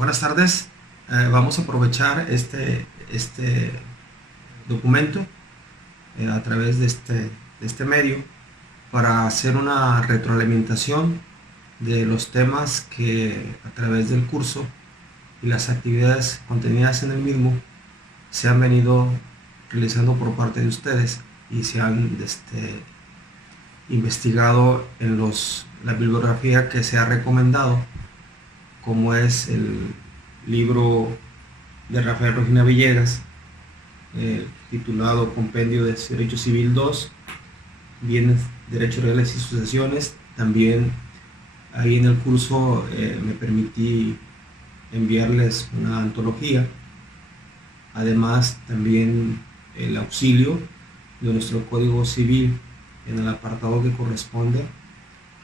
Buenas tardes. Vamos a aprovechar este documento a través de este medio para hacer una retroalimentación de los temas que a través del curso y las actividades contenidas en el mismo se han venido realizando por parte de ustedes y se han investigado en la bibliografía que se ha recomendado, como es el libro de Rafael Regina Villegas, titulado Compendio de Derecho Civil 2, Bienes, Derechos Reales y Sucesiones. También ahí en el curso me permití enviarles una antología, además también el auxilio de nuestro Código Civil en el apartado que corresponde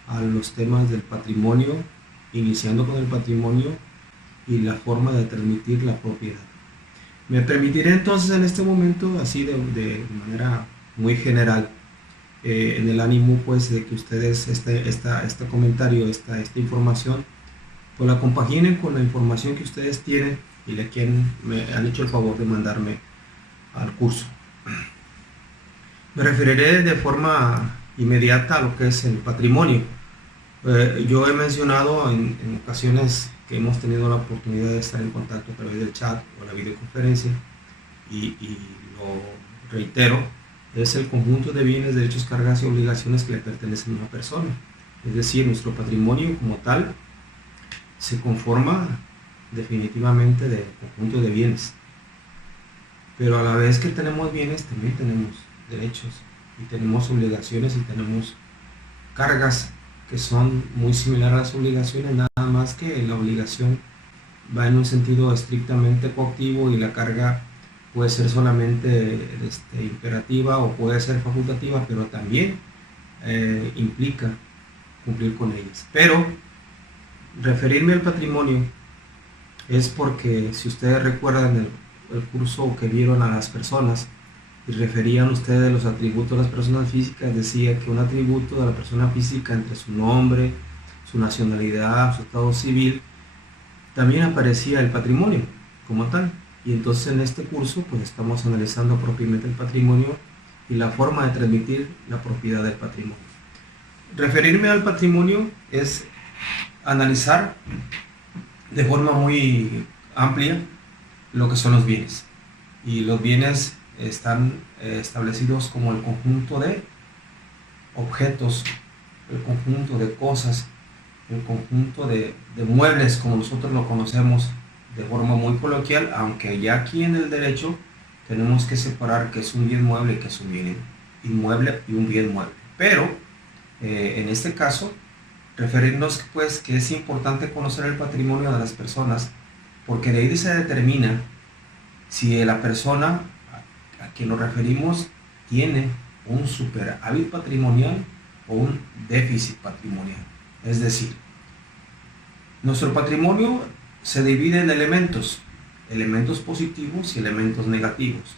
a los temas del patrimonio, iniciando con el patrimonio y la forma de transmitir la propiedad. Me permitiré entonces en este momento, así de manera muy general, en el ánimo pues de que ustedes este comentario, esta información, pues la compaginen con la información que ustedes tienen y de quien me han hecho el favor de mandarme al curso. Me referiré de forma inmediata a lo que es el patrimonio. Yo he mencionado en ocasiones que hemos tenido la oportunidad de estar en contacto a través del chat o la videoconferencia, y lo reitero, es el conjunto de bienes, derechos, cargas y obligaciones que le pertenecen a una persona. Es decir, nuestro patrimonio como tal se conforma definitivamente del conjunto de bienes, pero a la vez que tenemos bienes también tenemos derechos y tenemos obligaciones y tenemos cargas que son muy similares a las obligaciones, nada más que la obligación va en un sentido estrictamente coactivo y la carga puede ser solamente imperativa o puede ser facultativa, pero también implica cumplir con ellas. Pero referirme al patrimonio es porque, si ustedes recuerdan el curso que vieron a las personas y referían ustedes los atributos de las personas físicas, decía que un atributo de la persona física, entre su nombre, su nacionalidad, su estado civil, también aparecía el patrimonio como tal. Y entonces en este curso pues estamos analizando propiamente el patrimonio y la forma de transmitir la propiedad del patrimonio. Referirme al patrimonio es analizar de forma muy amplia lo que son los bienes. Y los bienes están establecidos como el conjunto de objetos, el conjunto de cosas, el conjunto de muebles, como nosotros lo conocemos de forma muy coloquial, aunque ya aquí en el derecho tenemos que separar qué es un bien mueble y qué es un bien inmueble y un bien mueble. Pero en este caso, referirnos pues que es importante conocer el patrimonio de las personas, porque de ahí se determina si la persona a quien nos referimos tiene un superávit patrimonial o un déficit patrimonial. Es decir, nuestro patrimonio se divide en elementos positivos y elementos negativos.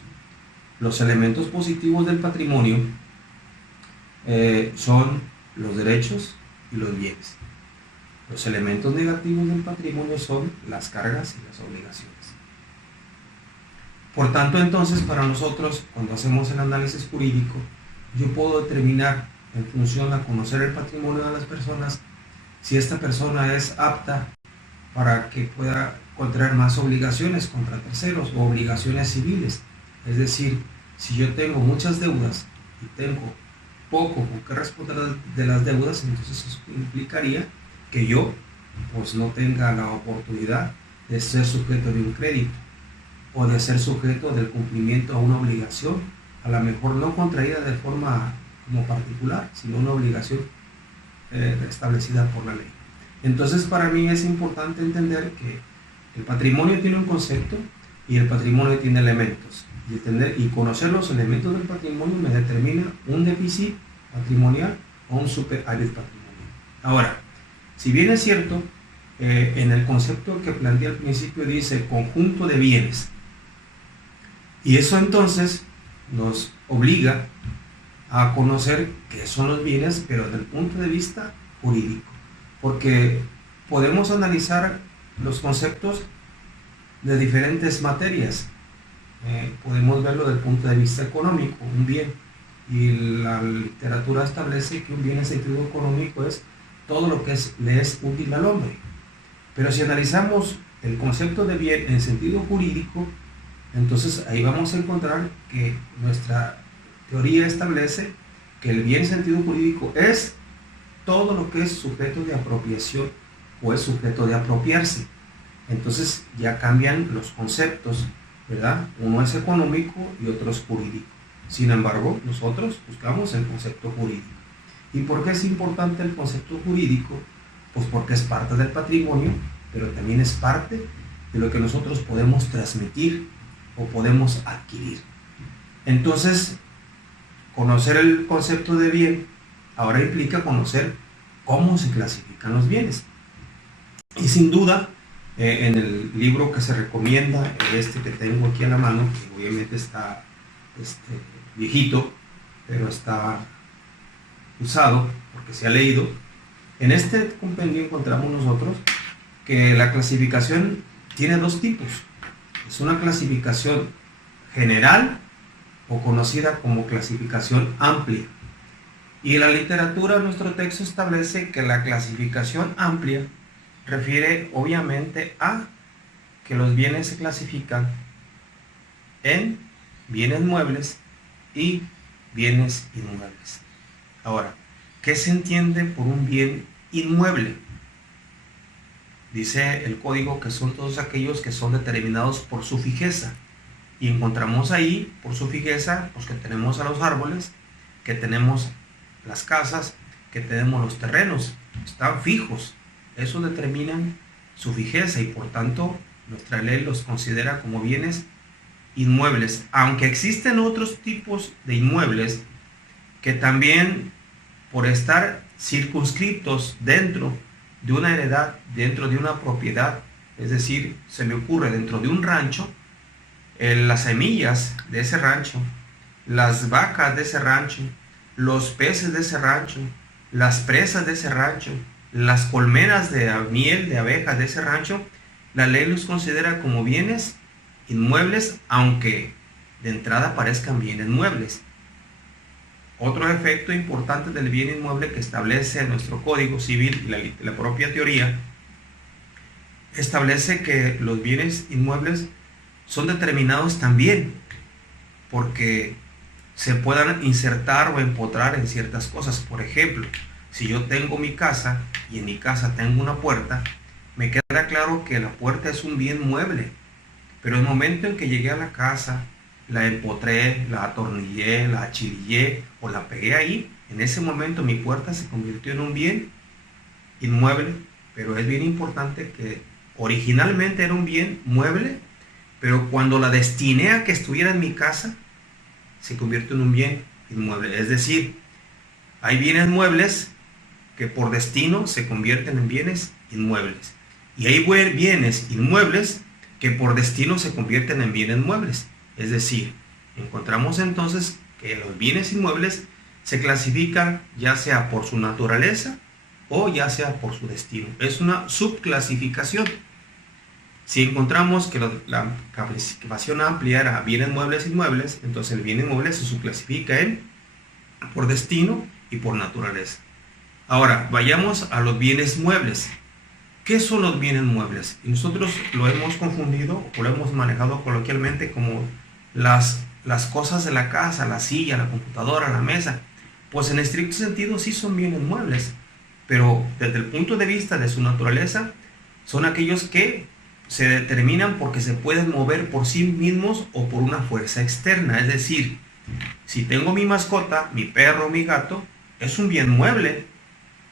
Los elementos positivos del patrimonio son los derechos y los bienes. Los elementos negativos del patrimonio son las cargas y las obligaciones. Por tanto, entonces, para nosotros, cuando hacemos el análisis jurídico, yo puedo determinar, en función a conocer el patrimonio de las personas, si esta persona es apta para que pueda contraer más obligaciones contra terceros o obligaciones civiles. Es decir, si yo tengo muchas deudas y tengo poco con que responder de las deudas, entonces eso implicaría que yo pues no tenga la oportunidad de ser sujeto de un crédito o de ser sujeto del cumplimiento a una obligación, a lo mejor no contraída de forma como particular, sino una obligación establecida por la ley. Entonces, para mí es importante entender que el patrimonio tiene un concepto y el patrimonio tiene elementos, y conocer los elementos del patrimonio me determina un déficit patrimonial o un superávit patrimonial. Ahora, si bien es cierto, en el concepto que planteé al principio dice conjunto de bienes, y eso entonces nos obliga a conocer qué son los bienes, pero desde el punto de vista jurídico, porque podemos analizar los conceptos de diferentes materias. Podemos verlo desde el punto de vista económico, un bien. Y la literatura establece que un bien en sentido económico es todo lo que le es útil al hombre. Pero si analizamos el concepto de bien en sentido jurídico, entonces ahí vamos a encontrar que nuestra teoría establece que el bien en sentido jurídico es todo lo que es sujeto de apropiación o es sujeto de apropiarse. Entonces ya cambian los conceptos, ¿verdad? Uno es económico y otro es jurídico. Sin embargo, nosotros buscamos el concepto jurídico. ¿Y por qué es importante el concepto jurídico? Pues porque es parte del patrimonio, pero también es parte de lo que nosotros podemos transmitir o podemos adquirir. Entonces, conocer el concepto de bien ahora implica conocer cómo se clasifican los bienes. Y sin duda, en el libro que se recomienda, este que tengo aquí a la mano, que obviamente está viejito, pero está usado porque se ha leído, en este compendio encontramos nosotros que la clasificación tiene dos tipos. Es una clasificación general o conocida como clasificación amplia. Y la literatura, nuestro texto establece que la clasificación amplia refiere obviamente a que los bienes se clasifican en bienes muebles y bienes inmuebles. Ahora, ¿qué se entiende por un bien inmueble? Dice el código que son todos aquellos que son determinados por su fijeza. Y encontramos ahí, por su fijeza, pues que tenemos a los árboles, que tenemos las casas, que tenemos los terrenos. Están fijos. Eso determinan su fijeza y por tanto nuestra ley los considera como bienes inmuebles. Aunque existen otros tipos de inmuebles que también, por estar circunscritos dentro de una heredad, dentro de una propiedad, es decir, se me ocurre dentro de un rancho, las semillas de ese rancho, las vacas de ese rancho, los peces de ese rancho, las presas de ese rancho, las colmenas de miel de abejas de ese rancho, la ley los considera como bienes inmuebles, aunque de entrada parezcan bienes muebles. Otro efecto importante del bien inmueble que establece nuestro Código Civil y la propia teoría, establece que los bienes inmuebles son determinados también porque se puedan insertar o empotrar en ciertas cosas. Por ejemplo, si yo tengo mi casa y en mi casa tengo una puerta, me queda claro que la puerta es un bien mueble, pero el momento en que llegué a la casa, la empotré, la atornillé, la achirillé o la pegué ahí, en ese momento mi puerta se convirtió en un bien inmueble. Pero es bien importante que originalmente era un bien mueble, pero cuando la destiné a que estuviera en mi casa, se convierte en un bien inmueble. Es decir, hay bienes muebles que por destino se convierten en bienes inmuebles. Y hay bienes inmuebles que por destino se convierten en bienes muebles. Es decir, encontramos entonces que los bienes inmuebles se clasifican ya sea por su naturaleza o ya sea por su destino. Es una subclasificación. Si encontramos que la clasificación amplia era bienes muebles e inmuebles, entonces el bien inmueble se subclasifica por destino y por naturaleza. Ahora, vayamos a los bienes muebles. ¿Qué son los bienes muebles? Y nosotros lo hemos confundido o lo hemos manejado coloquialmente como las cosas de la casa, la silla, la computadora, la mesa. Pues en estricto sentido sí son bienes muebles, pero desde el punto de vista de su naturaleza, son aquellos que se determinan porque se pueden mover por sí mismos o por una fuerza externa. Es decir, si tengo mi mascota, mi perro o mi gato, es un bien mueble,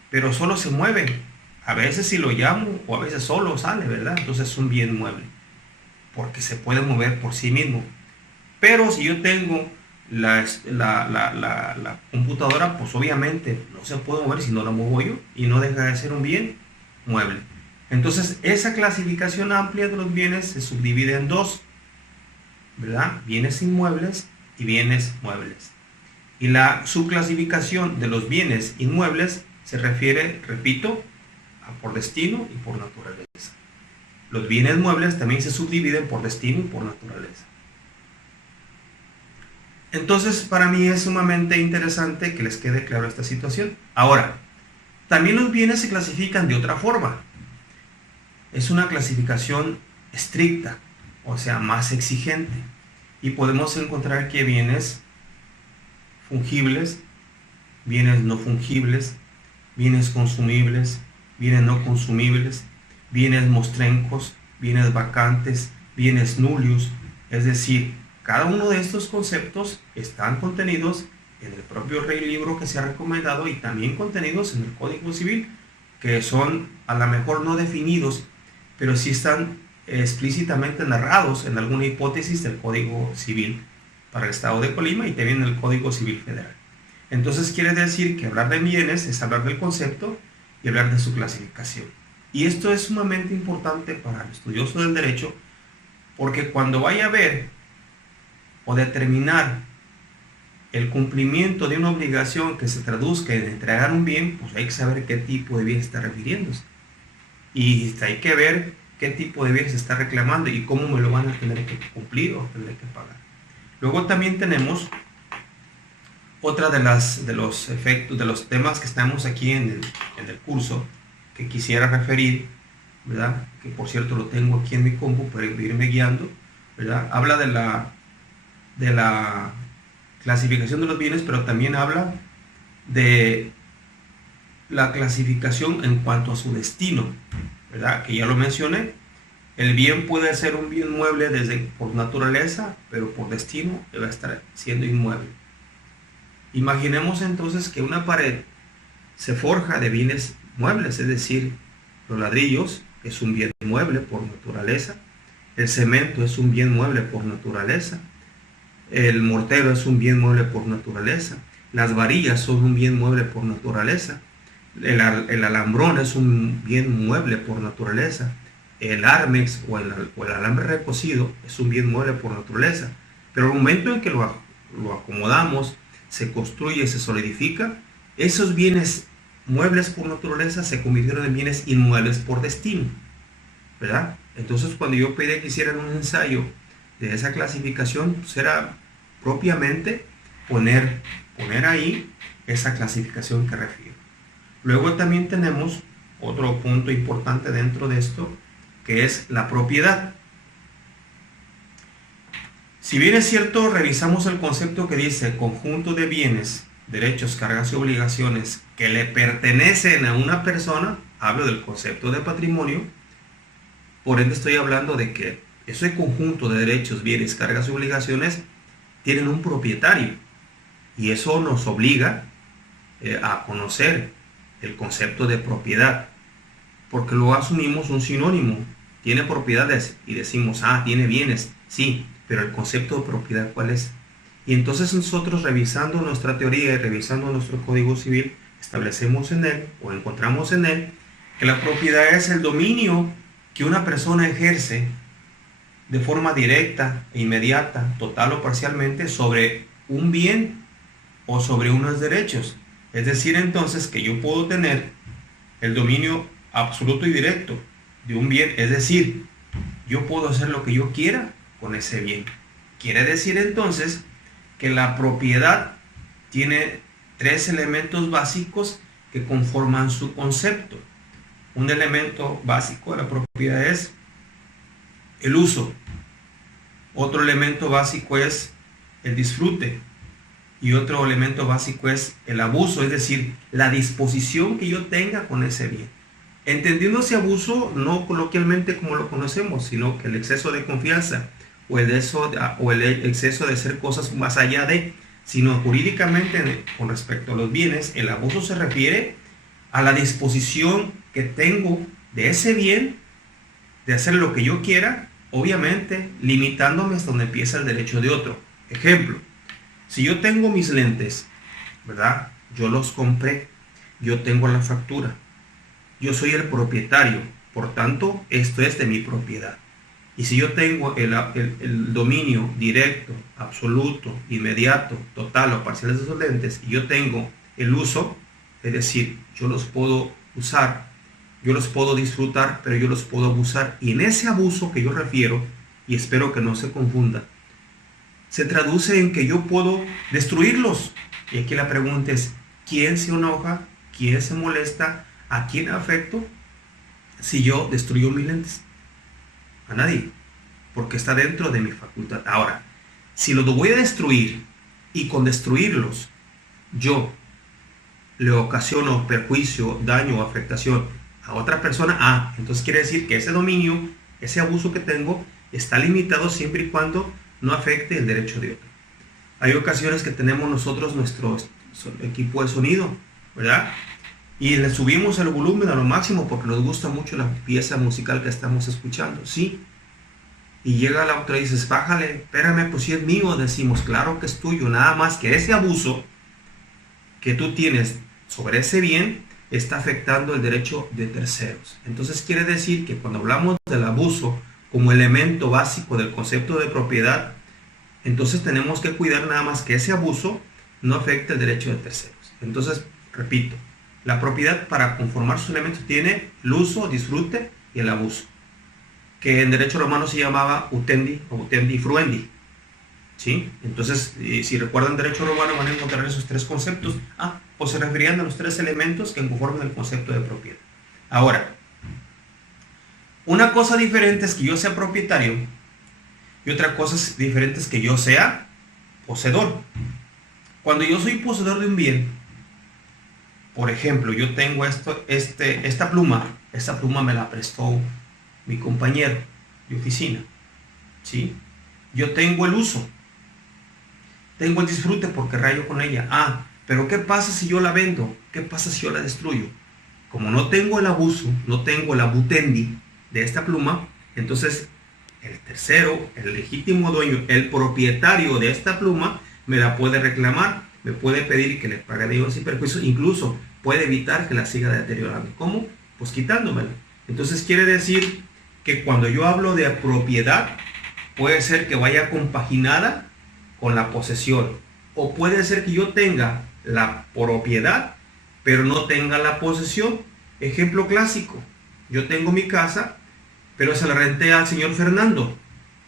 pero solo se mueve. A veces si lo llamo o a veces solo sale, ¿verdad? Entonces es un bien mueble, porque se puede mover por sí mismo. Pero si yo tengo la computadora, pues obviamente no se puede mover si no la muevo yo y no deja de ser un bien mueble. Entonces esa clasificación amplia de los bienes se subdivide en dos, ¿verdad? Bienes inmuebles y bienes muebles. Y la subclasificación de los bienes inmuebles se refiere, repito, a por destino y por naturaleza. los bienes muebles también se subdividen por destino y por naturaleza. Entonces, para mí es sumamente interesante que les quede claro esta situación. Ahora, también los bienes se clasifican de otra forma. Es una clasificación estricta, o sea, más exigente. Y podemos encontrar que bienes fungibles, bienes no fungibles, bienes consumibles, bienes no consumibles, bienes mostrencos, bienes vacantes, bienes nullius. Es decir, cada uno de estos conceptos están contenidos en el propio libro que se ha recomendado y también contenidos en el Código Civil, que son a lo mejor no definidos, pero sí están explícitamente narrados en alguna hipótesis del Código Civil para el Estado de Colima y también en el Código Civil Federal. Entonces quiere decir que hablar de bienes es hablar del concepto y hablar de su clasificación. Y esto es sumamente importante para el estudioso del derecho, porque cuando vaya a ver o determinar el cumplimiento de una obligación que se traduzca en entregar un bien, pues hay que saber qué tipo de bien está refiriéndose. Y hay que ver qué tipo de bien se está reclamando y cómo me lo van a tener que cumplir o tener que pagar. Luego también tenemos otra de los efectos, de los temas que estamos aquí en el curso, que quisiera referir, ¿verdad? Que por cierto lo tengo aquí en mi compu para irme guiando, ¿verdad? Habla de la clasificación de los bienes, pero también habla de la clasificación en cuanto a su destino, ¿verdad? Que ya lo mencioné. El bien puede ser un bien mueble por naturaleza, pero por destino va a estar siendo inmueble. Imaginemos entonces que una pared se forja de bienes muebles, es decir, los ladrillos, que es un bien mueble por naturaleza, el cemento es un bien mueble por naturaleza, el mortero es un bien mueble por naturaleza, las varillas son un bien mueble por naturaleza, el alambrón es un bien mueble por naturaleza, el armex o el alambre recocido es un bien mueble por naturaleza, pero al momento en que lo acomodamos, se construye, se solidifica, esos bienes muebles por naturaleza se convirtieron en bienes inmuebles por destino, ¿verdad? Entonces cuando yo pedí que hicieran un ensayo de esa clasificación, pues era propiamente poner ahí esa clasificación que refiero. Luego también tenemos otro punto importante dentro de esto, que es la propiedad. Si bien es cierto, revisamos el concepto que dice conjunto de bienes, derechos, cargas y obligaciones que le pertenecen a una persona, hablo del concepto de patrimonio, por ende estoy hablando de que ese conjunto de derechos, bienes, cargas y obligaciones tienen un propietario, y eso nos obliga a conocer el concepto de propiedad, porque luego asumimos un sinónimo, tiene propiedades y decimos, tiene bienes, sí, pero el concepto de propiedad, ¿cuál es? Y entonces nosotros, revisando nuestra teoría y revisando nuestro Código Civil, establecemos en él o encontramos en él que la propiedad es el dominio que una persona ejerce de forma directa e inmediata, total o parcialmente, sobre un bien o sobre unos derechos. Es decir, entonces, que yo puedo tener el dominio absoluto y directo de un bien, es decir, yo puedo hacer lo que yo quiera con ese bien. Quiere decir entonces que la propiedad tiene tres elementos básicos que conforman su concepto. Un elemento básico de la propiedad es el uso. Otro elemento básico es el disfrute. Y otro elemento básico es el abuso, es decir, la disposición que yo tenga con ese bien. Entendiendo ese abuso no coloquialmente como lo conocemos, sino que el exceso de confianza o el exceso de hacer cosas más allá de, sino jurídicamente con respecto a los bienes, el abuso se refiere a la disposición que tengo de ese bien, de hacer lo que yo quiera, obviamente limitándome hasta donde empieza el derecho de otro. Ejemplo, si yo tengo mis lentes, ¿verdad? Yo los compré, yo tengo la factura, yo soy el propietario, por tanto, esto es de mi propiedad. Y si yo tengo el dominio directo, absoluto, inmediato, total o parcial de esos lentes, y yo tengo el uso, es decir, yo los puedo usar, yo los puedo disfrutar, pero yo los puedo abusar. Y en ese abuso que yo refiero, y espero que no se confunda, se traduce en que yo puedo destruirlos. Y aquí la pregunta es, ¿quién se enoja? ¿Quién se molesta? ¿A quién afecto si yo destruyo mis lentes? A nadie, porque está dentro de mi facultad. Ahora, si los voy a destruir y con destruirlos yo le ocasiono perjuicio, daño o afectación a otra persona, entonces quiere decir que ese dominio, ese abuso que tengo, está limitado siempre y cuando no afecte el derecho de otro. Hay ocasiones que tenemos nosotros nuestro equipo de sonido, ¿verdad? Y le subimos el volumen a lo máximo porque nos gusta mucho la pieza musical que estamos escuchando, ¿sí? Y llega la otra y dices, bájale, espérame, pues si es mío. Decimos, claro que es tuyo, nada más que ese abuso que tú tienes sobre ese bien está afectando el derecho de terceros. Entonces quiere decir que cuando hablamos del abuso como elemento básico del concepto de propiedad, entonces tenemos que cuidar nada más que ese abuso no afecte el derecho de terceros. Entonces, repito, la propiedad para conformar sus elementos tiene el uso, disfrute y el abuso, que en derecho romano se llamaba utendi o utendi fruendi, ¿sí? Entonces, si recuerdan derecho romano van a encontrar esos tres conceptos, pues se referían a los tres elementos que conforman el concepto de propiedad. Ahora, una cosa diferente es que yo sea propietario y otra cosa diferente es que yo sea poseedor. Cuando yo soy poseedor de un bien, por ejemplo, yo tengo esta pluma me la prestó mi compañero de oficina, ¿sí? Yo tengo el uso, tengo el disfrute porque rayo con ella. Pero ¿qué pasa si yo la vendo? ¿Qué pasa si yo la destruyo? Como no tengo el abuso, no tengo la butendi de esta pluma, entonces el tercero, el legítimo dueño, el propietario de esta pluma, me la puede reclamar, me puede pedir que le pague daños y perjuicios, incluso puede evitar que la siga deteriorando. ¿Cómo? Pues quitándomela. Entonces quiere decir que cuando yo hablo de propiedad, puede ser que vaya compaginada con la posesión, o puede ser que yo tenga la propiedad, pero no tenga la posesión. Ejemplo clásico, yo tengo mi casa, pero se la renté al señor Fernando,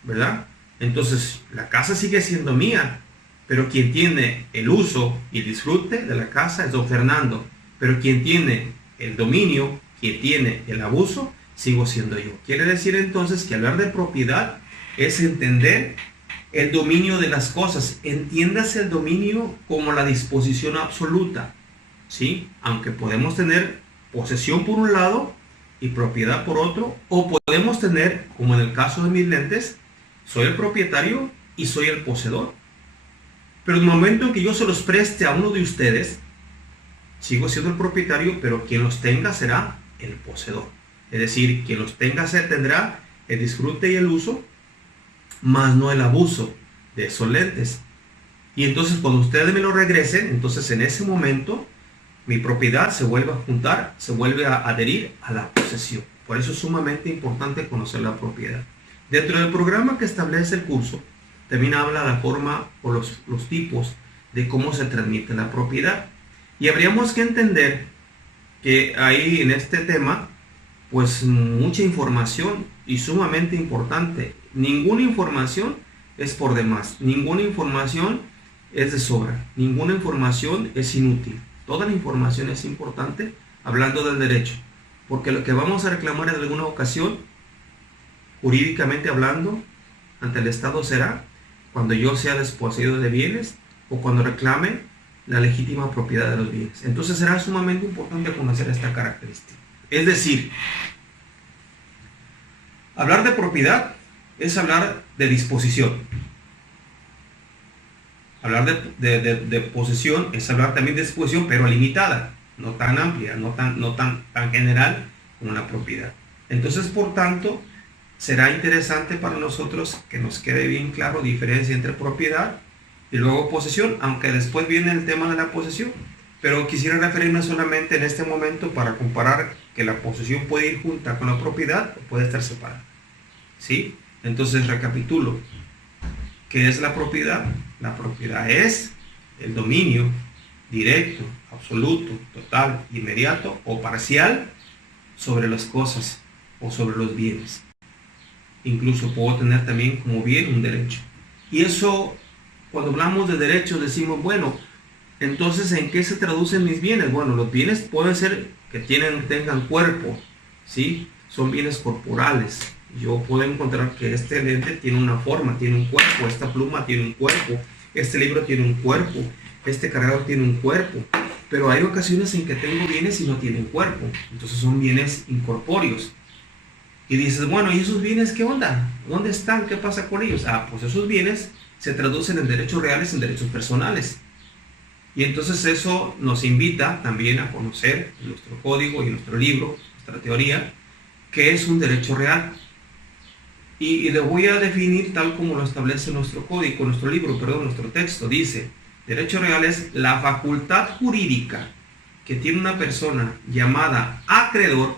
¿verdad? Entonces, la casa sigue siendo mía, pero quien tiene el uso y el disfrute de la casa es don Fernando, pero quien tiene el dominio, quien tiene el abuso, sigo siendo yo. Quiere decir entonces que hablar de propiedad es entender el dominio de las cosas. Entiéndase el dominio como la disposición absoluta, ¿sí? Aunque podemos tener posesión por un lado y propiedad por otro, o podemos tener, como en el caso de mis lentes, soy el propietario y soy el poseedor. Pero en el momento en que yo se los preste a uno de ustedes, sigo siendo el propietario, pero quien los tenga será el poseedor. Es decir, quien los tenga tendrá el disfrute y el uso, más no el abuso de esos lentes. Y entonces cuando ustedes me lo regresen, entonces en ese momento mi propiedad se vuelve a juntar, se vuelve a adherir a la posesión. Por eso es sumamente importante conocer la propiedad. Dentro del programa que establece el curso, también habla la forma o los tipos de cómo se transmite la propiedad. Y habríamos que entender que ahí en este tema, pues mucha información y sumamente importante. Ninguna información es por demás, ninguna información es de sobra, ninguna información es inútil. Toda la información es importante hablando del derecho, porque lo que vamos a reclamar en alguna ocasión, jurídicamente hablando, ante el Estado será cuando yo sea desposeído de bienes o cuando reclame la legítima propiedad de los bienes. Entonces será sumamente importante conocer esta característica. Es decir, hablar de propiedad es hablar de disposición. Hablar de posesión es hablar también de disposición, pero limitada, no tan amplia, no tan general como la propiedad. Entonces, por tanto, será interesante para nosotros que nos quede bien claro diferencia entre propiedad y luego posesión, aunque después viene el tema de la posesión. Pero quisiera referirme solamente en este momento para comparar que la posesión puede ir junta con la propiedad o puede estar separada. ¿Sí? Entonces recapitulo. ¿Qué es la propiedad? La propiedad es el dominio directo, absoluto, total, inmediato o parcial sobre las cosas o sobre los bienes. Incluso puedo tener también como bien un derecho. Y eso, cuando hablamos de derechos, decimos, bueno, entonces, ¿en qué se traducen mis bienes? Bueno, los bienes pueden ser que tengan cuerpo, ¿sí? Son bienes corporales. Yo puedo encontrar que este lente tiene una forma, tiene un cuerpo, esta pluma tiene un cuerpo, este libro tiene un cuerpo, este cargador tiene un cuerpo. Pero hay ocasiones en que tengo bienes y no tienen cuerpo. Entonces son bienes incorpóreos. Y dices, bueno, ¿y esos bienes qué onda? ¿Dónde están? ¿Qué pasa con ellos? Pues esos bienes se traducen en derechos reales, en derechos personales. Y entonces eso nos invita también a conocer en nuestro código y en nuestro libro, nuestra teoría, qué es un derecho real. Y le voy a definir tal como lo establece nuestro código, nuestro texto. Dice, derecho real es la facultad jurídica que tiene una persona llamada acreedor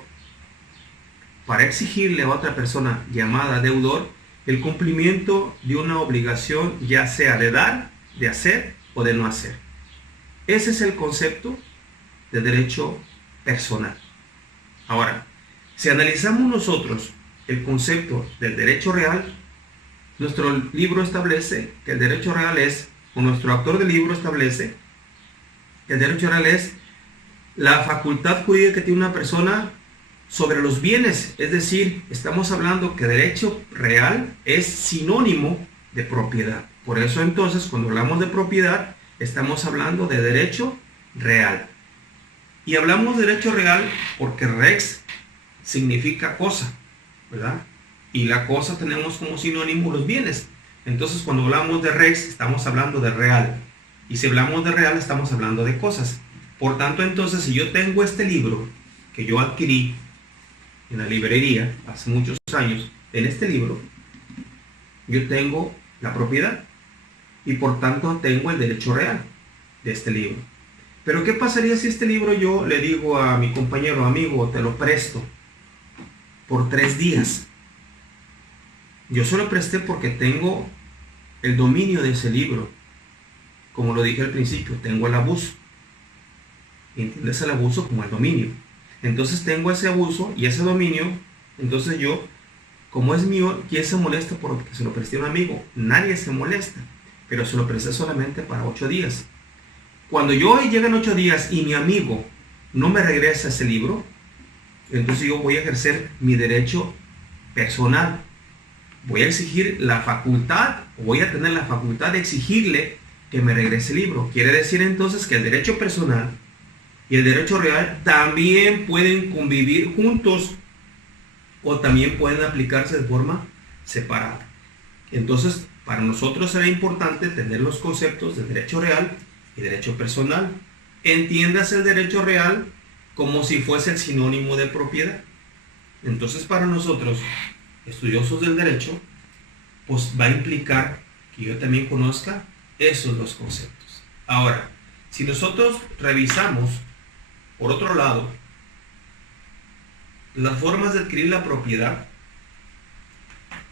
para exigirle a otra persona llamada deudor el cumplimiento de una obligación, ya sea de dar, de hacer o de no hacer. Ese es el concepto de derecho personal. Ahora, si analizamos nosotros el concepto del derecho real, nuestro libro establece que el derecho real es, o nuestro autor del libro establece, que el derecho real es la facultad jurídica que tiene una persona sobre los bienes. Es decir, estamos hablando que derecho real es sinónimo de propiedad. Por eso entonces, cuando hablamos de propiedad, estamos hablando de derecho real. Y hablamos de derecho real porque rex significa cosa, ¿verdad? Y la cosa tenemos como sinónimo los bienes. Entonces, cuando hablamos de rex, estamos hablando de real. Y si hablamos de real, estamos hablando de cosas. Por tanto, entonces, si yo tengo este libro que yo adquirí en la librería hace muchos años, en este libro, yo tengo la propiedad. Y por tanto, tengo el derecho real de este libro. Pero, ¿qué pasaría si este libro yo le digo a mi compañero, amigo, te lo presto por 3 días? Yo se lo presté porque tengo el dominio de ese libro. Como lo dije al principio, tengo el abuso. ¿Entiendes? El abuso como el dominio. Entonces tengo ese abuso y ese dominio. Entonces yo, como es mío, ¿quién se molesta porque se lo presté a un amigo? Nadie se molesta. Pero se lo presté solamente para 8 días. Cuando yo llegan 8 días y mi amigo no me regresa ese libro, entonces yo voy a ejercer mi derecho personal. Voy a exigir la facultad, voy a tener la facultad de exigirle que me regrese el libro. Quiere decir entonces que el derecho personal y el derecho real también pueden convivir juntos o también pueden aplicarse de forma separada. Entonces, para nosotros será importante tener los conceptos de derecho real y derecho personal. Entiendas el derecho real como si fuese el sinónimo de propiedad. Entonces, para nosotros, estudiosos del derecho, pues va a implicar que yo también conozca esos dos conceptos. Ahora, si nosotros revisamos, por otro lado, las formas de adquirir la propiedad,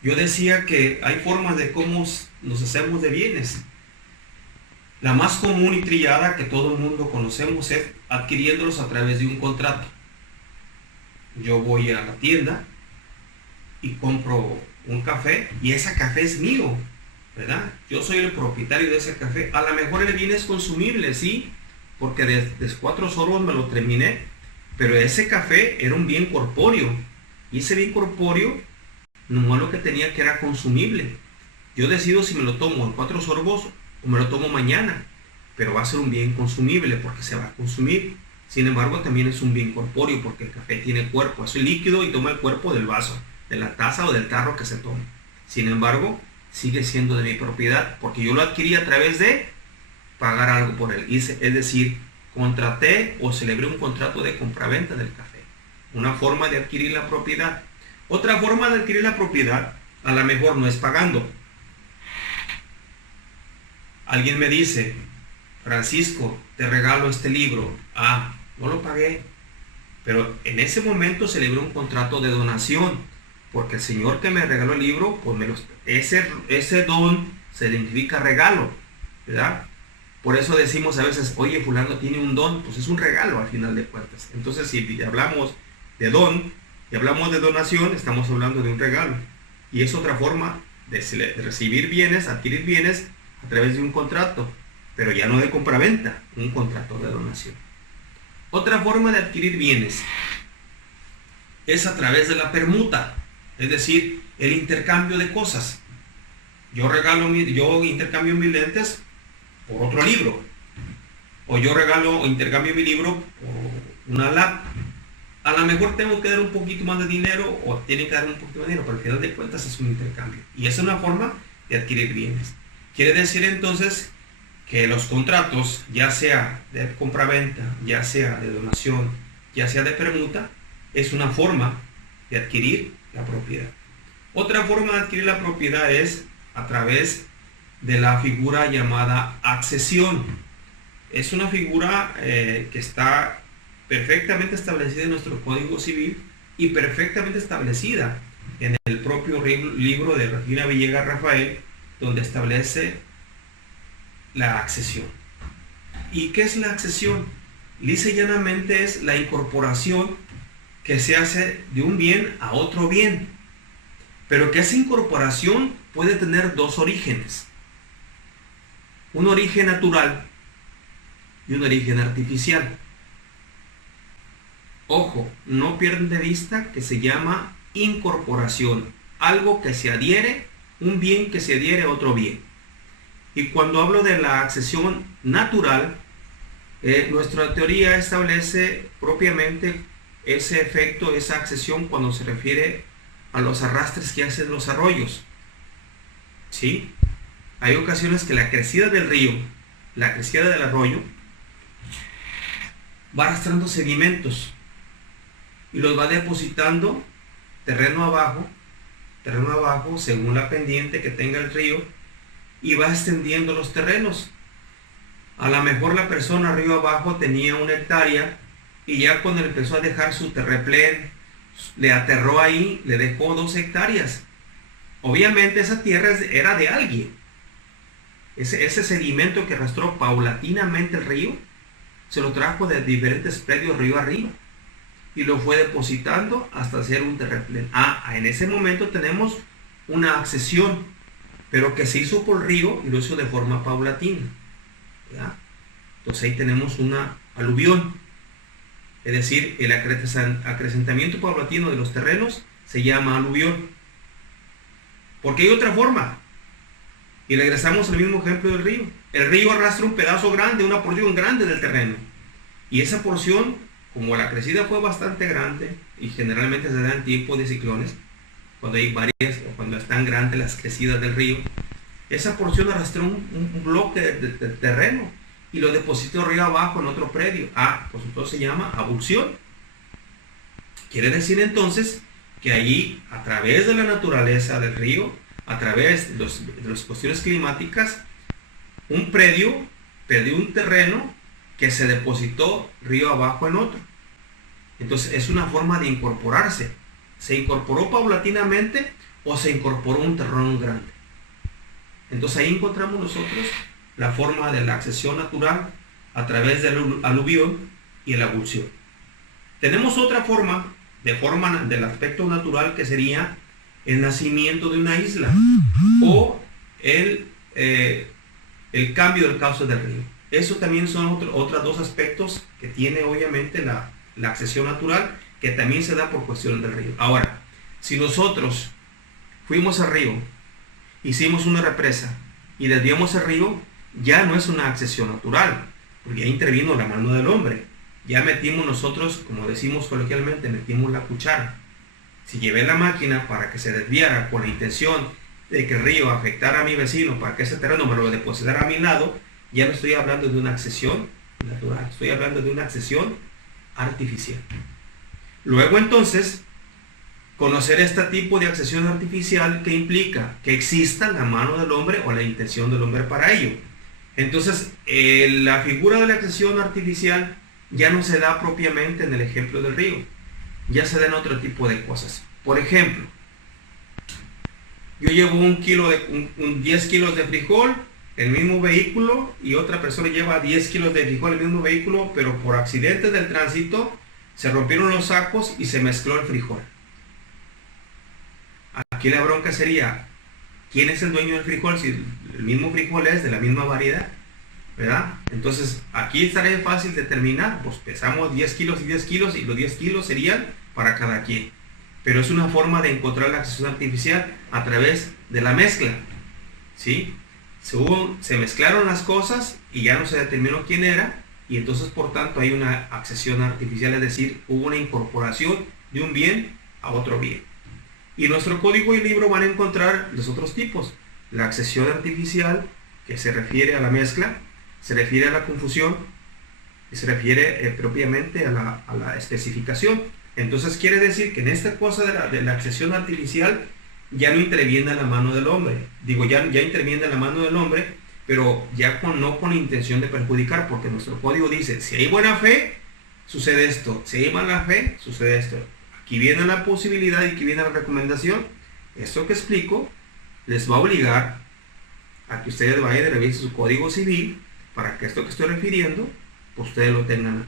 yo decía que hay formas de cómo nos hacemos de bienes. La más común y trillada que todo el mundo conocemos es adquiriéndolos a través de un contrato. Yo voy a la tienda y compro un café y ese café es mío, ¿verdad? Yo soy el propietario de ese café. A lo mejor el bien es consumible, sí, porque desde 4 sorbos me lo terminé, pero ese café era un bien corpóreo y ese bien corpóreo nomás lo que tenía que era consumible. Yo decido si me lo tomo en 4 sorbos o me lo tomo mañana, pero va a ser un bien consumible porque se va a consumir. Sin embargo, también es un bien corpóreo porque el café tiene cuerpo, es líquido y toma el cuerpo del vaso, de la taza o del tarro que se tome. Sin embargo, sigue siendo de mi propiedad porque yo lo adquirí a través de pagar algo por él. Es decir, contraté o celebré un contrato de compraventa del café. Una forma de adquirir la propiedad. Otra forma de adquirir la propiedad, a lo mejor no es pagando. Alguien me dice, Francisco, te regalo este libro. No lo pagué. Pero en ese momento celebré un contrato de donación. Porque el señor que me regaló el libro, pues ese don se identifica regalo, ¿verdad? Por eso decimos a veces, oye, fulano tiene un don, pues es un regalo al final de cuentas. Entonces, si hablamos de don, y hablamos de donación, estamos hablando de un regalo. Y es otra forma de recibir bienes, adquirir bienes a través de un contrato, pero ya no de compraventa, un contrato de donación. Otra forma de adquirir bienes es a través de la permuta, es decir, el intercambio de cosas. Yo intercambio mis lentes por otro libro, o yo regalo o intercambio mi libro por una lap. A lo mejor tengo que dar un poquito más de dinero o tienen que dar un poquito de dinero, pero al final de cuentas es un intercambio. Y es una forma de adquirir bienes. Quiere decir entonces que los contratos, ya sea de compraventa, ya sea de donación, ya sea de permuta, es una forma de adquirir la propiedad. Otra forma de adquirir la propiedad es a través de la figura llamada accesión. Es una figura que está perfectamente establecida en nuestro Código Civil y perfectamente establecida en el propio libro de Regina Villegas Rafael, donde establece la accesión. ¿Y qué es la accesión? Lisa y llanamente es la incorporación que se hace de un bien a otro bien, pero que esa incorporación puede tener dos orígenes: un origen natural y un origen artificial. Ojo, no pierdan de vista que se llama incorporación, algo que se adhiere, un bien que se adhiere a otro bien. Y cuando hablo de la accesión natural, nuestra teoría establece propiamente ese efecto, esa accesión, cuando se refiere a los arrastres que hacen los arroyos. ¿Sí? Hay ocasiones que la crecida del río, la crecida del arroyo, va arrastrando sedimentos y los va depositando terreno abajo, según la pendiente que tenga el río, y va extendiendo los terrenos. A lo mejor la persona río abajo tenía 1 hectárea y ya cuando empezó a dejar su terraplén, le aterró ahí, le dejó 2 hectáreas. Obviamente esa tierra era de alguien. Ese sedimento que arrastró paulatinamente el río, se lo trajo de diferentes predios río arriba y lo fue depositando hasta hacer un terraplén. En ese momento tenemos una accesión, pero que se hizo por río y lo hizo de forma paulatina, ¿verdad? Entonces ahí tenemos una aluvión, es decir, el acrecentamiento paulatino de los terrenos se llama aluvión. Porque hay otra forma, y regresamos al mismo ejemplo del río. El río arrastra un pedazo grande, una porción grande del terreno, y esa porción, como la crecida fue bastante grande, y generalmente se da en tiempo de ciclones, cuando hay varias, o cuando están grandes las crecidas del río, esa porción arrastró un bloque de terreno y lo depositó río abajo en otro predio. Pues entonces se llama abulsión. Quiere decir entonces que allí, a través de la naturaleza del río, a través de las cuestiones climáticas, un predio perdió un terreno que se depositó río abajo en otro. Entonces es una forma de incorporarse. ¿Se incorporó paulatinamente o se incorporó un terreno grande? Entonces ahí encontramos nosotros la forma de la accesión natural a través del aluvión y la abulsión. Tenemos otra forma del aspecto natural, que sería el nacimiento de una isla o el cambio del cauce del río. Eso también son otros dos aspectos que tiene obviamente la accesión natural, que también se da por cuestión del río. Ahora, si nosotros fuimos al río, hicimos una represa y desviamos el río, ya no es una accesión natural, porque ya intervino la mano del hombre. Ya metimos nosotros, como decimos coloquialmente, metimos la cuchara. Si llevé la máquina para que se desviara con la intención de que el río afectara a mi vecino, para que ese terreno me lo depositara a mi lado, ya no estoy hablando de una accesión natural, estoy hablando de una accesión artificial. Luego entonces, conocer este tipo de accesión artificial, que implica que exista la mano del hombre o la intención del hombre para ello. Entonces, la figura de la accesión artificial ya no se da propiamente en el ejemplo del río, ya se da en otro tipo de cosas. Por ejemplo, yo llevo 10 kilos de frijol, el mismo vehículo, y otra persona lleva 10 kilos de frijol, el mismo vehículo, pero por accidentes del tránsito Se rompieron los sacos y se mezcló el frijol. Aquí la bronca sería, ¿quién es el dueño del frijol? Si el mismo frijol es de la misma variedad, ¿verdad? Entonces, aquí estaría fácil determinar, pues pesamos 10 kilos y 10 kilos y los 10 kilos serían para cada quien. Pero es una forma de encontrar la accesión artificial a través de la mezcla, ¿sí? Se mezclaron las cosas y ya no se determinó quién era, y entonces por tanto hay una accesión artificial, es decir, hubo una incorporación de un bien a otro bien. Y en nuestro código y libro van a encontrar los otros tipos. La accesión artificial, que se refiere a la mezcla, se refiere a la confusión y se refiere propiamente a la especificación. Entonces quiere decir que en esta cosa de la accesión artificial ya no interviene la mano del hombre. Digo, ya interviene la mano del hombre, pero ya no con intención de perjudicar, porque nuestro código dice, si hay buena fe, sucede esto. Si hay mala fe, sucede esto. Aquí viene la posibilidad y aquí viene la recomendación. Esto que explico les va a obligar a que ustedes vayan y revisen su código civil para que esto que estoy refiriendo, pues ustedes lo tengan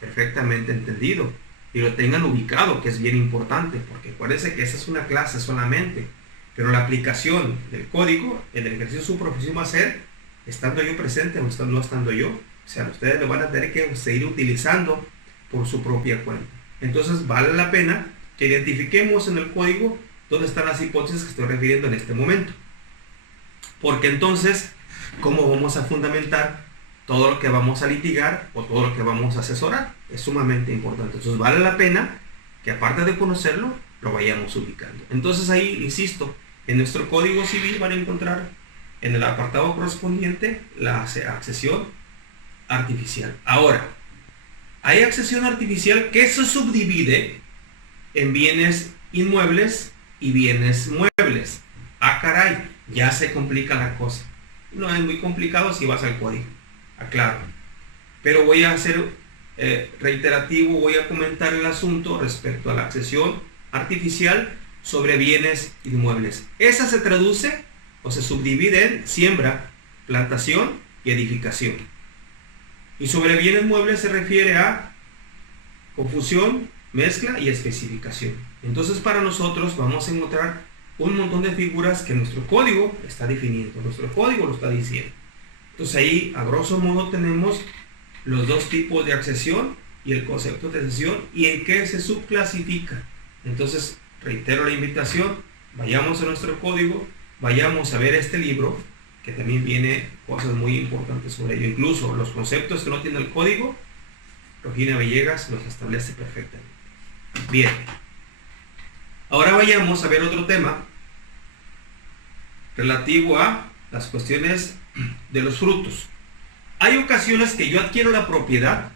perfectamente entendido y lo tengan ubicado, que es bien importante, porque acuérdense que esa es una clase solamente, pero la aplicación del código en el ejercicio de su profesión va a ser estando yo presente o no estando yo. O sea, ustedes lo van a tener que seguir utilizando por su propia cuenta. Entonces vale la pena que identifiquemos en el código dónde están las hipótesis que estoy refiriendo en este momento, porque entonces cómo vamos a fundamentar todo lo que vamos a litigar o todo lo que vamos a asesorar es sumamente importante. Entonces vale la pena que aparte de conocerlo lo vayamos ubicando. Entonces ahí insisto, en nuestro código civil van a encontrar en el apartado correspondiente la accesión artificial. Ahora, hay accesión artificial que se subdivide en bienes inmuebles y bienes muebles. Ah, caray, ya se complica la cosa. No es muy complicado si vas al código, aclaro. Pero voy a ser reiterativo, voy a comentar el asunto respecto a la accesión artificial sobre bienes inmuebles. Esa se traduce o se subdivide en siembra, plantación y edificación. Y sobre bienes muebles se refiere a confusión, mezcla y especificación. Entonces para nosotros vamos a encontrar un montón de figuras que nuestro código está definiendo, nuestro código lo está diciendo. Entonces ahí a grosso modo tenemos los dos tipos de accesión y el concepto de accesión y en qué se subclasifica. Entonces reitero la invitación, vayamos a nuestro código, vayamos a ver este libro que también viene cosas muy importantes sobre ello. Incluso los conceptos que no tiene el código, Rogina Villegas los establece perfectamente. Bien, ahora vayamos a ver otro tema relativo a las cuestiones de los frutos. Hay ocasiones que yo adquiero la propiedad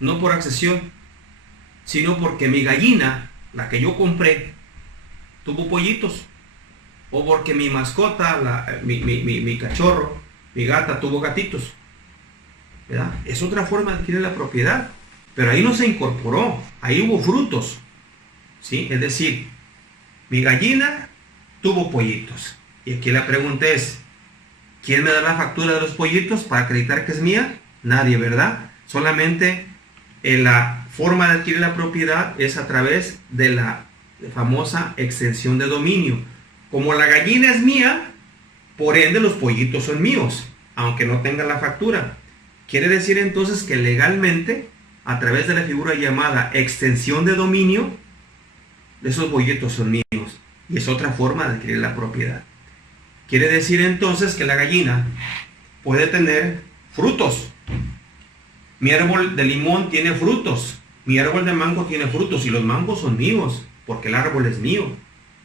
no por accesión, sino porque mi gallina, la que yo compré, tuvo pollitos, o porque mi mascota, mi cachorro, mi gata tuvo gatitos, ¿verdad? Es otra forma de adquirir la propiedad, pero ahí no se incorporó, ahí hubo frutos, ¿sí? Es decir, mi gallina tuvo pollitos, y aquí la pregunta es, ¿quién me da la factura de los pollitos para acreditar que es mía? Nadie, ¿verdad? Solamente la forma de adquirir la propiedad es a través de la famosa extensión de dominio. Como la gallina es mía, por ende los pollitos son míos, aunque no tenga la factura. Quiere decir entonces que legalmente, a través de la figura llamada extensión de dominio, esos pollitos son míos. Y es otra forma de adquirir la propiedad. Quiere decir entonces que la gallina puede tener frutos. Mi árbol de limón tiene frutos. Mi árbol de mango tiene frutos y los mangos son míos, porque el árbol es mío,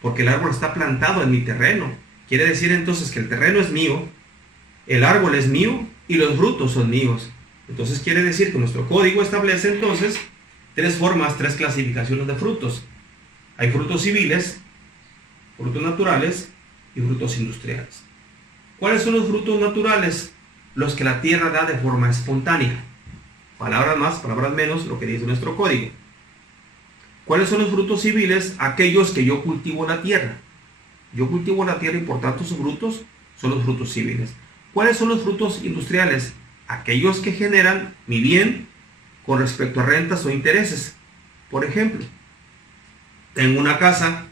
porque el árbol está plantado en mi terreno. Quiere decir entonces que el terreno es mío, el árbol es mío y los frutos son míos. Entonces quiere decir que nuestro código establece entonces tres formas, tres clasificaciones de frutos. Hay frutos civiles, frutos naturales y frutos industriales. ¿Cuáles son los frutos naturales? Los que la tierra da de forma espontánea. Palabras más, palabras menos, lo que dice nuestro código. ¿Cuáles son los frutos civiles? Aquellos que yo cultivo la tierra. Yo cultivo la tierra y por tanto sus frutos son los frutos civiles. ¿Cuáles son los frutos industriales? Aquellos que generan mi bien con respecto a rentas o intereses. Por ejemplo, tengo una casa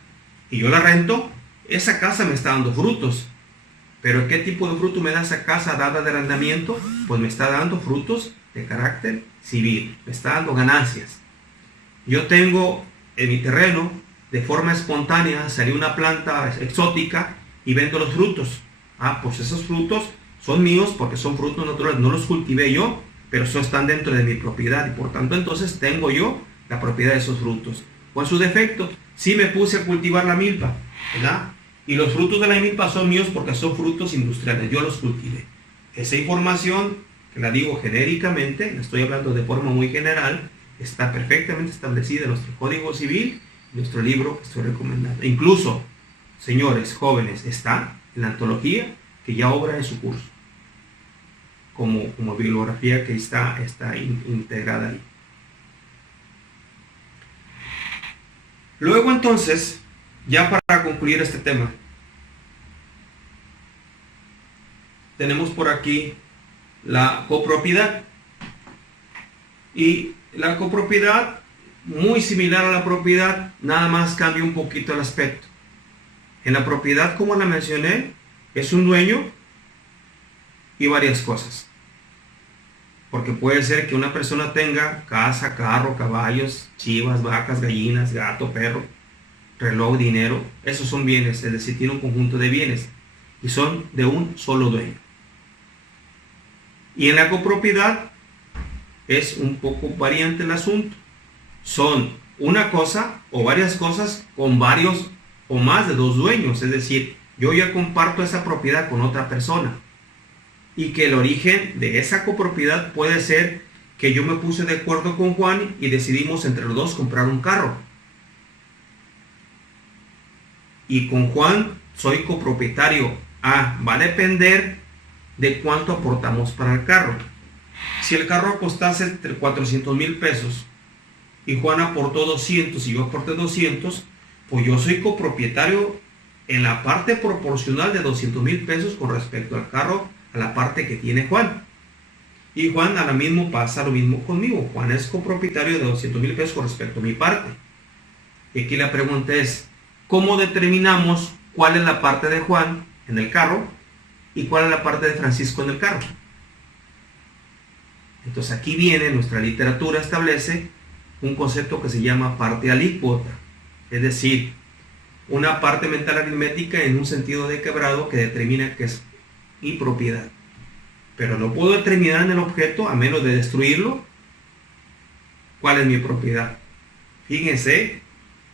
y yo la rento, esa casa me está dando frutos. ¿Pero qué tipo de fruto me da esa casa dada de arrendamiento? Pues me está dando frutos de carácter civil, me está dando ganancias. Yo tengo en mi terreno, de forma espontánea, salió una planta exótica y vendo los frutos. Pues esos frutos son míos porque son frutos naturales, no los cultivé yo, pero eso están dentro de mi propiedad y por tanto entonces tengo yo la propiedad de esos frutos. O en su defecto, sí me puse a cultivar la milpa, ¿verdad? Y los frutos de la milpa son míos porque son frutos industriales, yo los cultivé. Esa información, que la digo genéricamente, la estoy hablando de forma muy general, está perfectamente establecida en nuestro Código Civil, en nuestro libro que estoy recomendando. Incluso, señores jóvenes, está en la antología que ya obra en su curso, como bibliografía que está integrada ahí. Luego entonces, ya para concluir este tema, tenemos por aquí la copropiedad. Y la copropiedad, muy similar a la propiedad, nada más cambia un poquito el aspecto. En la propiedad, como la mencioné, es un dueño y varias cosas. Porque puede ser que una persona tenga casa, carro, caballos, chivas, vacas, gallinas, gato, perro, reloj, dinero. Esos son bienes, es decir, tiene un conjunto de bienes y son de un solo dueño. Y en la copropiedad es un poco variante el asunto. Son una cosa o varias cosas con varios o más de dos dueños. Es decir, yo ya comparto esa propiedad con otra persona. Y que el origen de esa copropiedad puede ser que yo me puse de acuerdo con Juan y decidimos entre los dos comprar un carro. Y con Juan soy copropietario. Va a depender de cuánto aportamos para el carro. Si el carro costase entre 400,000 pesos y Juan aportó 200 y yo aporté 200, pues yo soy copropietario en la parte proporcional de 200,000 pesos con respecto al carro, a la parte que tiene Juan. Y Juan ahora mismo pasa lo mismo conmigo. Juan es copropietario de 200,000 pesos con respecto a mi parte. Y aquí la pregunta es, ¿cómo determinamos cuál es la parte de Juan en el carro y cuál es la parte de Francisco en el carro? Entonces aquí viene, nuestra literatura establece un concepto que se llama parte alícuota, es decir, una parte mental aritmética en un sentido de quebrado que determina que es mi propiedad. Pero no puedo determinar en el objeto, a menos de destruirlo, cuál es mi propiedad. Fíjense,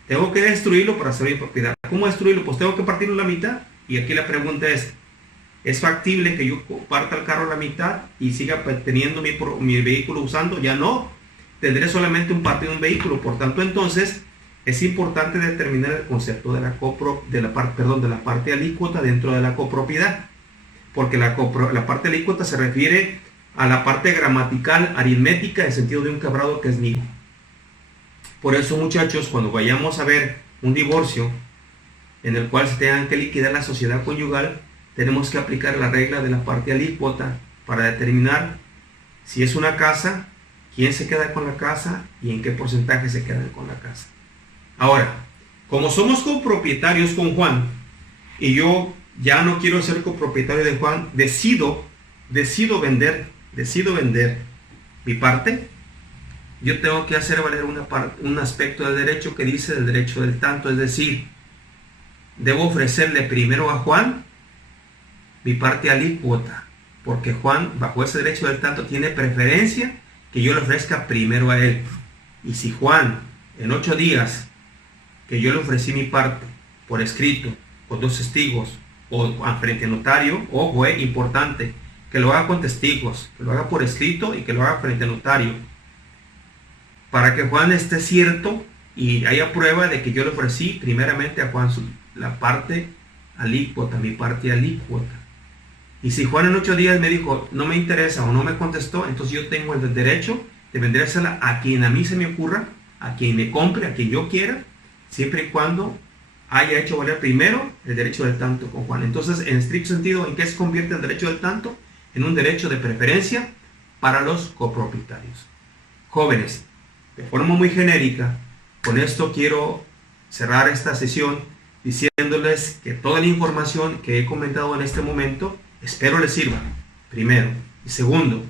tengo que destruirlo para ser mi propiedad. ¿Cómo destruirlo? Pues tengo que partirlo a la mitad. Y aquí la pregunta ¿es factible que yo parta el carro a la mitad y siga teniendo mi vehículo usando? Ya no. Tendré solamente un parte de un vehículo. Por tanto, entonces, es importante determinar el concepto de la parte alícuota dentro de la copropiedad. Porque la parte alícuota se refiere a la parte gramatical aritmética en sentido de un quebrado que es mío. Por eso, muchachos, cuando vayamos a ver un divorcio en el cual se tengan que liquidar la sociedad conyugal, tenemos que aplicar la regla de la parte alícuota para determinar si es una casa, quién se queda con la casa y en qué porcentaje se quedan con la casa. Ahora, como somos copropietarios con Juan y yo ya no quiero ser copropietario de Juan, decido vender mi parte, yo tengo que hacer valer un aspecto del derecho que dice el derecho del tanto, es decir, debo ofrecerle primero a Juan mi parte alícuota, porque Juan, bajo ese derecho del tanto, tiene preferencia que yo le ofrezca primero a él. Y si Juan, en 8 días, que yo le ofrecí mi parte por escrito, con 2 testigos, o frente a notario, ojo, importante, que lo haga con testigos, que lo haga por escrito y que lo haga frente a notario, para que Juan esté cierto y haya prueba de que yo le ofrecí primeramente a Juan la parte alícuota, mi parte alícuota. Y si Juan en 8 días me dijo, no me interesa o no me contestó, entonces yo tengo el derecho de vendérsela a quien a mí se me ocurra, a quien me compre, a quien yo quiera, siempre y cuando haya hecho valer primero el derecho del tanto con Juan. Entonces, en estricto sentido, ¿en qué se convierte el derecho del tanto? En un derecho de preferencia para los copropietarios. Jóvenes, de forma muy genérica, con esto quiero cerrar esta sesión diciéndoles que toda la información que he comentado en este momento espero les sirva, primero. Y segundo,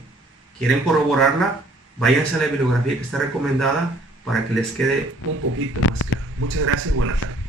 quieren corroborarla, váyanse a la bibliografía que está recomendada para que les quede un poquito más claro. Muchas gracias, buenas tardes.